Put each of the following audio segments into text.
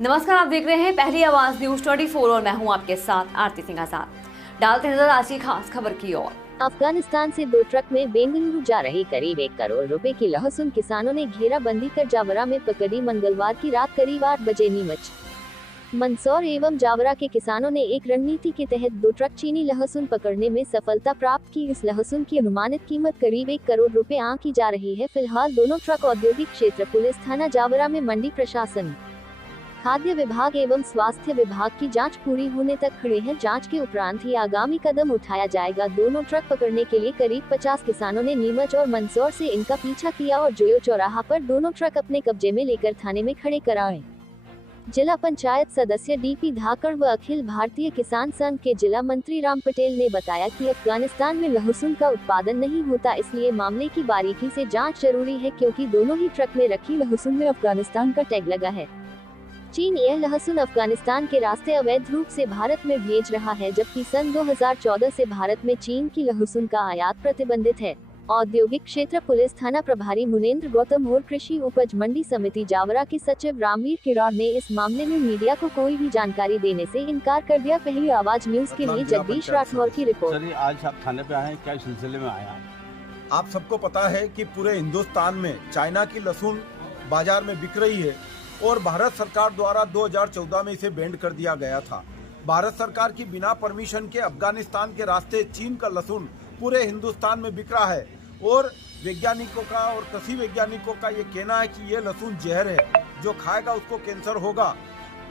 नमस्कार, आप देख रहे हैं पहली आवाज न्यूज 24 और मैं हूं आपके साथ आरती सिंह आजाद। डालते नजर आज की खास खबर की ओर। अफगानिस्तान से 2 ट्रक में बेंगलुरु जा रही करीब 1 करोड़ रुपए की लहसुन किसानों ने घेराबंदी कर जावरा में पकड़ी। मंगलवार की रात करीब 8 बजे नीमच, मंदसौर एवं जावरा के किसानों ने एक रणनीति के तहत 2 ट्रक चीनी लहसुन पकड़ने में सफलता प्राप्त की। इस लहसुन की अनुमानित कीमत करीब 1 करोड़ रुपए आंकी जा रही है। फिलहाल दोनों ट्रक औद्योगिक क्षेत्र पुलिस थाना जावरा में मंडी प्रशासन, खाद्य विभाग एवं स्वास्थ्य विभाग की जांच पूरी होने तक खड़े हैं। जांच के उपरांत ही आगामी कदम उठाया जाएगा। दोनों ट्रक पकड़ने के लिए करीब 50 किसानों ने नीमच और मंदसौर से इनका पीछा किया और जोयो चौराहा पर दोनों ट्रक अपने कब्जे में लेकर थाने में खड़े कराए। जिला पंचायत सदस्य डीपी धाकड़ व अखिल भारतीय किसान संघ के जिला मंत्री राम पटेल ने बताया कि अफगानिस्तान में लहसुन का उत्पादन नहीं होता, इसलिए मामले की बारीकी से जांच जरूरी है, क्योंकि दोनों ही ट्रक में रखी लहसुन में अफगानिस्तान का टैग लगा है। चीन यह लहसुन अफगानिस्तान के रास्ते अवैध रूप से भारत में भेज रहा है, जबकि सन 2014 से भारत में चीन की लहसुन का आयात प्रतिबंधित है। औद्योगिक क्षेत्र पुलिस थाना प्रभारी मुनेंद्र गौतम और कृषि उपज मंडी समिति जावरा के सचिव रामवीर किरार ने इस मामले में मीडिया को कोई भी जानकारी देने से इनकार कर दिया। पहली आवाज न्यूज के लिए जगदीश राठौर की रिपोर्ट। सर, आज आप थाने पे आए हैं, क्या सिलसिले में आए हैं? आप सबको पता है कि पूरे हिंदुस्तान में चाइना की लहसुन बाजार में बिक रही है और भारत सरकार द्वारा 2014 में इसे बैंड कर दिया गया था। भारत सरकार की बिना परमिशन के अफगानिस्तान के रास्ते चीन का लहसुन पूरे हिंदुस्तान में बिक रहा है और वैज्ञानिकों का और कृषि वैज्ञानिकों का ये कहना है कि ये लहसुन जहर है, जो खाएगा उसको कैंसर होगा।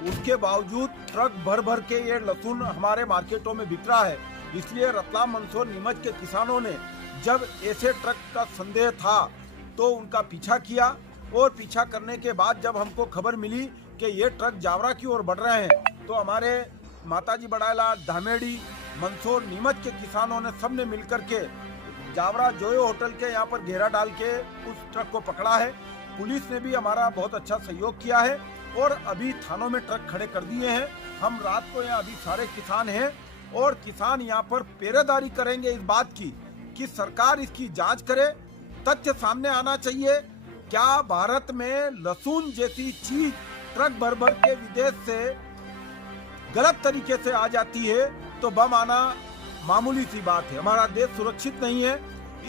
उसके बावजूद ट्रक भर भर के ये लहसुन हमारे मार्केटों में बिक रहा है। इसलिए रतलाम, मंदसौर, नीमच के किसानों ने जब ऐसे ट्रक का संदेह था तो उनका पीछा किया और पीछा करने के बाद जब हमको खबर मिली कि ये ट्रक जावरा की ओर बढ़ रहे हैं, तो हमारे माताजी बड़ाला, धामेड़ी, मंदसौर, नीमच के किसानों ने सबने मिलकर के जावरा जोयो होटल के यहाँ पर घेरा डाल के उस ट्रक को पकड़ा है। पुलिस ने भी हमारा बहुत अच्छा सहयोग किया है और अभी थानों में ट्रक खड़े कर दिए हैं। हम रात को यहाँ अभी सारे किसान हैं और किसान यहाँ पर पहरेदारी करेंगे इस बात की कि सरकार इसकी जांच करे। तथ्य सामने आना चाहिए। क्या भारत में लहसुन जैसी चीज ट्रक भर भर के विदेश से गलत तरीके से आ जाती है तो बम आना मामूली सी बात है। हमारा देश सुरक्षित नहीं है।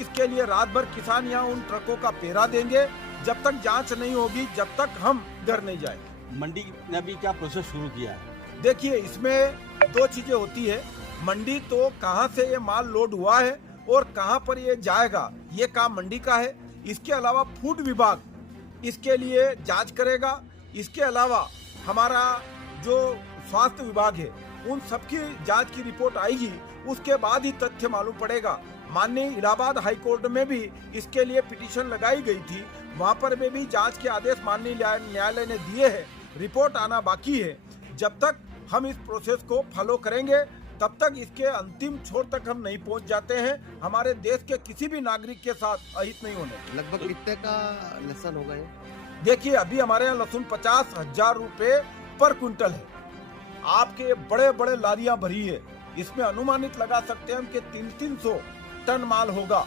इसके लिए रात भर किसान यहाँ उन ट्रकों का पहरा देंगे जब तक जांच नहीं होगी, जब तक हम घर नहीं जाएंगे। मंडी ने अभी क्या प्रोसेस शुरू किया है? देखिए, इसमें 2 चीजें होती है। मंडी तो कहाँ से ये माल लोड हुआ है और कहाँ पर ये जाएगा, ये काम मंडी का है। इसके अलावा फूड विभाग इसके लिए जांच करेगा। इसके अलावा हमारा जो स्वास्थ्य विभाग है, उन सबकी जांच की रिपोर्ट आएगी, उसके बाद ही तथ्य मालूम पड़ेगा। माननीय इलाहाबाद हाई कोर्ट में भी इसके लिए पिटीशन लगाई गई थी, वहां पर भी जांच के आदेश माननीय न्यायालय ने दिए हैं। रिपोर्ट आना बाकी है। जब तक हम इस प्रोसेस को फॉलो करेंगे तब तक इसके अंतिम छोर तक हम नहीं पहुंच जाते हैं। हमारे देश के किसी भी नागरिक के साथ अहित नहीं होने। लगभग कितने का लहसुन होगा ये? देखिए, अभी हमारे यहाँ लहसुन 50,000 रुपए पर क्विंटल है। आपके बड़े बड़े लारियां भरी है। इसमें अनुमानित लगा सकते हैं हम कि 300 टन माल होगा,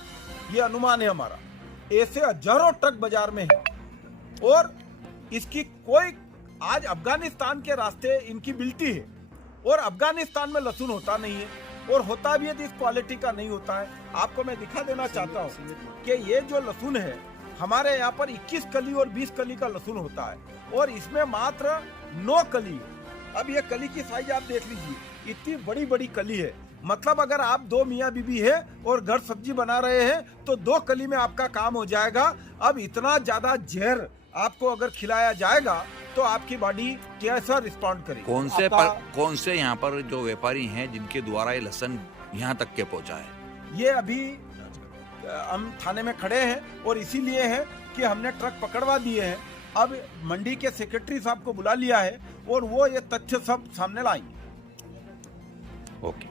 ये अनुमान है हमारा। ऐसे हजारों ट्रक बाजार में है और इसकी कोई आज अफगानिस्तान के रास्ते इनकी बिल्टी है और अफगानिस्तान में लहसुन होता नहीं है और होता भी है तो इस क्वालिटी का नहीं होता है। आपको मैं दिखा देना चाहता हूँ कि ये जो लहसुन है हमारे यहाँ पर 21 कली और 20 कली का लहसुन होता है और इसमें मात्र 9 कली है। अब ये कली की साइज आप देख लीजिए, इतनी बड़ी बड़ी कली है। मतलब अगर आप 2 मियाँ बीबी है और घर सब्जी बना रहे हैं तो 2 कली में आपका काम हो जाएगा। अब इतना ज्यादा जहर आपको अगर खिलाया जाएगा तो आपकी बॉडी कैसा रिस्पॉन्ड करेगी? कौन से यहाँ पर जो व्यापारी हैं जिनके द्वारा ये लहसुन यहाँ तक के पहुँचा है? ये अभी हम थाने में खड़े हैं और इसीलिए है कि हमने ट्रक पकड़वा दिए हैं। अब मंडी के सेक्रेटरी साहब को बुला लिया है और वो ये तथ्य सब सामने लाएंगे। ओके।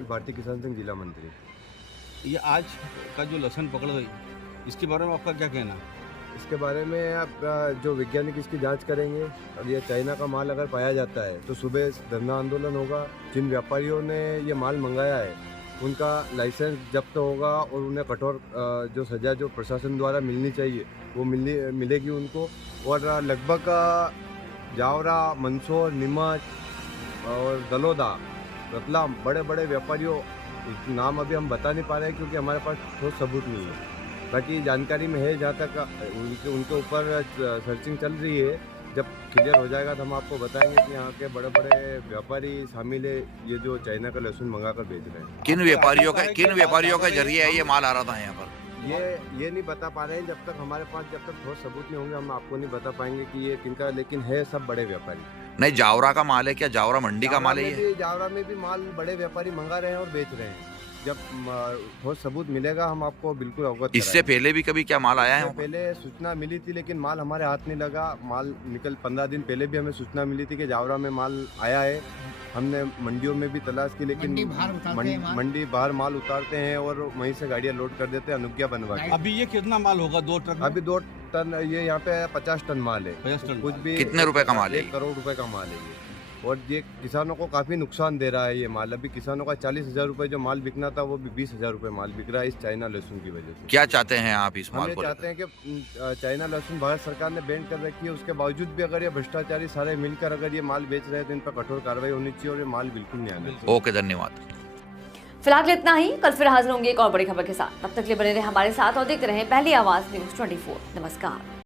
भारतीय किसान संघ जिला मंत्री। ये आज का जो लहसुन पकड़ गई, इसके बारे में आपका क्या कहना है? इसके बारे में आप जो वैज्ञानिक इसकी जांच करेंगे और ये चाइना का माल अगर पाया जाता है तो सुबह धरना आंदोलन होगा। जिन व्यापारियों ने ये माल मंगाया है उनका लाइसेंस जब्त होगा और उन्हें कठोर जो सजा जो प्रशासन द्वारा मिलनी चाहिए वो मिलेगी उनको। और लगभग जावरा, मंदसौर, नीमच और दलोदा, रतलाम, बड़े बड़े व्यापारियों नाम अभी हम बता नहीं पा रहे हैं क्योंकि हमारे पास ठोस सबूत नहीं है। बाकी जानकारी में है, जहाँ तक उनके ऊपर सर्चिंग चल रही है। जब क्लियर हो जाएगा तो हम आपको बताएंगे कि यहाँ के बड़े बड़े व्यापारी शामिल है ये जो चाइना का लहसुन मंगा कर बेच रहे हैं। किन व्यापारियों के जरिए ये माल आ रहा था यहाँ पर? ये नहीं बता पा रहे हैं, जब तक हमारे पास जब तक ठोस सबूत नहीं होंगे हम आपको नहीं बता पाएंगे कि ये किनका, लेकिन है सब बड़े व्यापारी। नहीं, जावरा का माल है क्या? जावरा मंडी का माल है ये? जावरा में भी माल बड़े व्यापारी मंगा रहे हैं और बेच रहे हैं। जब ठोस सबूत मिलेगा हम आपको बिल्कुल अवगत इससे पहले भी कभी क्या माल आया है? पहले सूचना मिली थी लेकिन माल हमारे हाथ नहीं लगा। माल 15 दिन पहले भी हमें सूचना मिली थी कि जावरा में माल आया है। हमने मंडियों में भी तलाश की लेकिन मंडी बाहर माल उतारते हैं और वहीं से गाड़ियां लोड कर देते हैं अनुज्ञा बनवा के। अभी ये कितना माल होगा 2 ट्रक? अभी 2 टन, ये यहाँ पे 50 टन माल है। 50 टन। कुछ भी कितने रुपए का माल है? 1 करोड़ रुपए का माल है ये। और ये किसानों को काफी नुकसान दे रहा है ये माल। अभी किसानों का 40,000 रुपए जो माल बिकना था वो भी 20,000 रुपए माल बिक रहा है इस चाइना लहसुन की वजह से। क्या चाहते हैं आप इस हम माल ये को? चाहते हैं कि चाइना लहसुन भारत सरकार ने बैन कर रखी है, उसके बावजूद भी अगर ये भ्रष्टाचारी सारे मिलकर अगर ये माल बेच रहे हैं तो इन पर कठोर कार्रवाई होनी चाहिए और ये माल बिल्कुल नहीं आना चाहिए। ओके, धन्यवाद। फिलहाल इतना ही। कल फिर हाजिर होंगे एक और बड़ी खबर के साथ। तब तक के लिए बने रहे हमारे साथ और देखते रहें पहली आवाज न्यूज़ 24। नमस्कार।